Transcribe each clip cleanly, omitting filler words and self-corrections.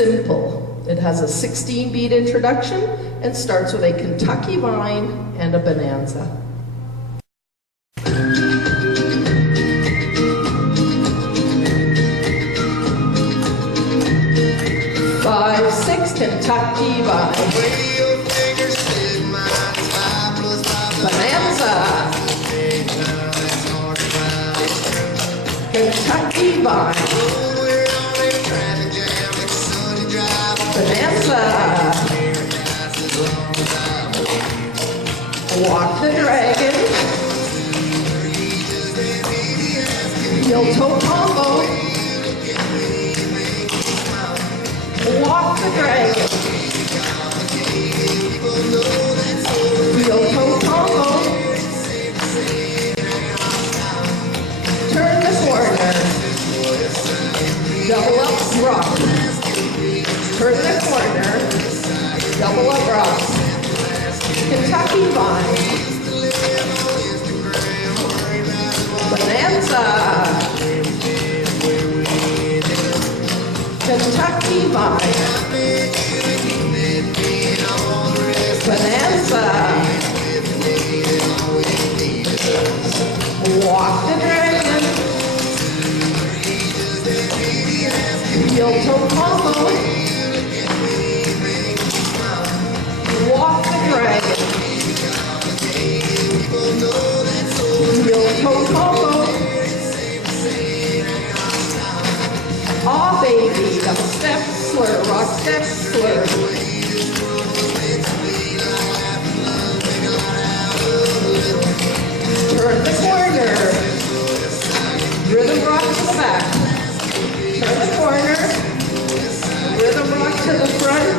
Cloggers-Simple. It has a 16-beat introduction and starts with a Kentucky Vine and a Bonanza. 5, 6, Kentucky Vine. Bonanza. Kentucky Vine. Bonanza. Walk the Dragon. Heel toe combo. Walk the Dragon. Heel toe combo. Turn the corner. Double up rock. Turn the corner. Double up rock. Kentucky Vine. Bonanza. Kentucky Vine. Bonanza. Walk the Dragon. Heel toe combo. Walk the Dragon. Heel toe combo. Aw baby, the step slur, rock step slur. Turn the corner. Rhythm rock to the back. Turn the corner. Rhythm rock to the front.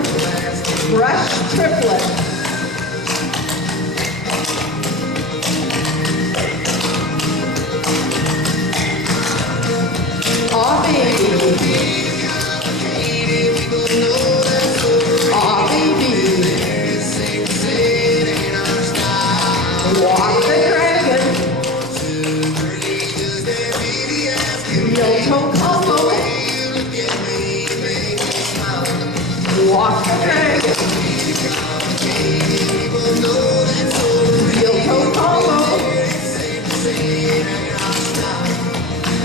Brush triplet. Aw baby. Aw baby. Walk the Dragon. Heel toe combo. Walk the Dragon. Heel toe combo.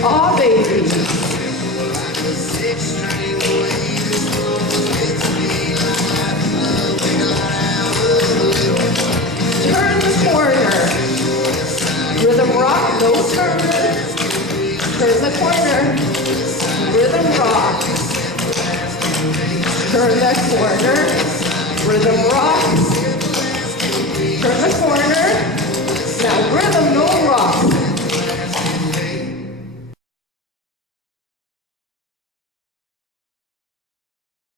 Aw baby. Turn the corner. Rhythm rock, no turn. Turn the corner. Rhythm rock. Turn the corner. Rhythm rock.